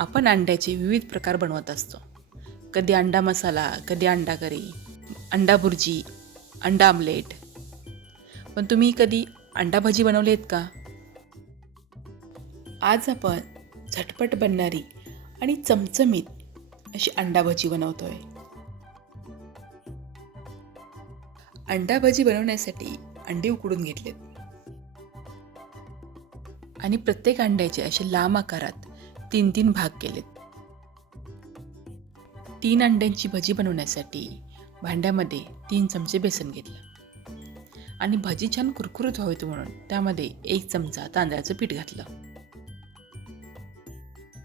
आपण अंड्याचे विविध प्रकार बनवत असतो. कधी अंडा मसाला, कधी अंडा करी, अंडा भुर्जी, अंडा आमलेट. पण तुम्ही कधी अंडा भजी बनवली आहेत का? आज आपण झटपट बनणारी आणि चमचमीत अशी अंडा भजी बनवतोय. अंडा भजी बनवण्यासाठी अंडी उकडून घेतलेत आणि प्रत्येक अंड्याचे असे लांब आकारात 3-3 भाग केलेत. 3 अंड्यांची भजी बनवण्यासाठी भांड्यामध्ये 3 चमचे बेसन घेतलं आणि भजी छान कुरकुरीत व्हावीत म्हणून त्यामध्ये 1 चमचा तांदळाचं पीठ घातलं.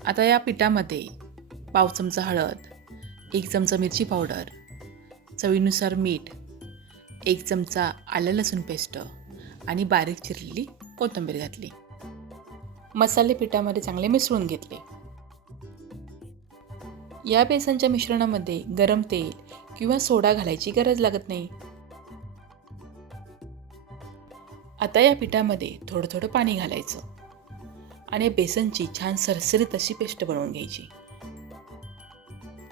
आता या पिठामध्ये पाव चमचा हळद, 1 चमचा मिरची पावडर, चवीनुसार मीठ, 1 चमचा आलं लसूण पेस्ट आणि बारीक चिरलेली कोथिंबीर घातली. मसाले पिठामध्ये चांगले मिसळून घेतले. या बेसनच्या मिश्रणामध्ये गरम तेल किंवा सोडा घालायची गरज लागत नाही. आता या पिठामध्ये थोडं थोडं पाणी घालायचं आणि बेसनची छान सरसरीत अशी पेस्ट बनवून घ्यायची.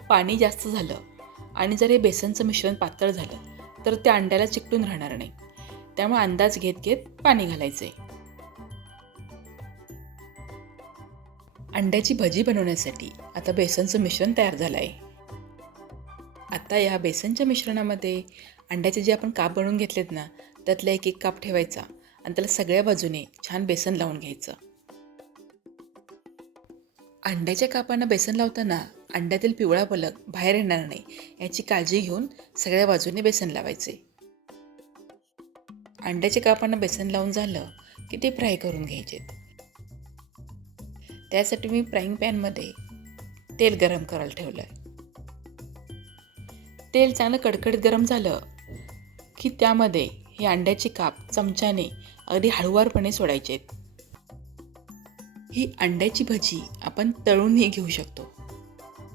पाणी जास्त झालं आणि जर हे बेसनचं मिश्रण पातळ झालं तर त्या अंड्याला चिकटून राहणार नाही. त्यामुळे अंदाज घेत घेत पाणी घालायचंय. अंड्याची भजी बनवण्यासाठी आता बेसनचं मिश्रण तयार झालं आहे. आता या बेसनच्या मिश्रणामध्ये अंड्याचे जे आपण काप बनवून घेतलेत ना, त्यातला एक एक काप ठेवायचा आणि त्याला सगळ्या बाजूने छान बेसन लावून घ्यायचं. अंड्याच्या कापांना बेसन लावताना अंड्यातील पिवळा पलक बाहेर येणार नाही याची काळजी घेऊन सगळ्या बाजूने बेसन लावायचे. अंड्याच्या कापांना बेसन लावून झालं की ते फ्राय करून घ्यायचे. त्यासाठी मी फ्राईंग पॅनमध्ये तेल गरम करायला ठेवलं आहे. तेल चांगलं कडकडीत गरम झालं की त्यामध्ये हे अंड्याचे काप चमच्याने अगदी हळुवारपणे सोडायचे. ही अंड्याची भजी आपण तळूनही घेऊ शकतो,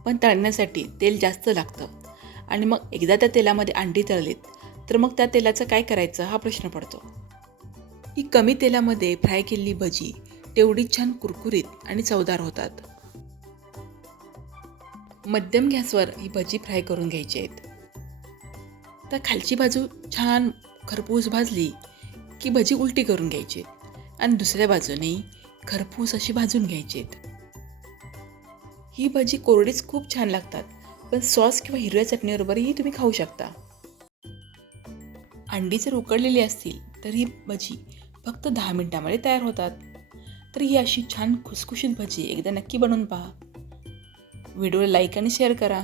पण तळण्यासाठी तेल जास्त लागतं आणि मग एकदा त्या तेलामध्ये अंडी तळलीत तर मग त्या तेलाचं काय करायचं हा प्रश्न पडतो. ही कमी तेलामध्ये फ्राय केलेली भजी तेवढी छान कुरकुरीत आणि चवदार होतात. मध्यम गॅसवर ही भजी फ्राय करून घ्यायची आहेत. तर खालची बाजू छान खरपूस भाजली की भजी उलटी करून घ्यायची आणि दुसऱ्या बाजूने खरपूस अशी भाजून घ्यायची. ही भजी कोरडीच खूप छान लागतात, पण सॉस किंवा हिरव्या चटणीबरोबरही तुम्ही खाऊ शकता. अंडी जर उकडलेली असतील तर ही भजी फक्त 10 मिनिटांमध्ये तयार होतात. तर ही अशी छान खुसखुशीत भजी एकदा नक्की बनवून पहा. व्हिडिओला लाईक आणि शेअर करा.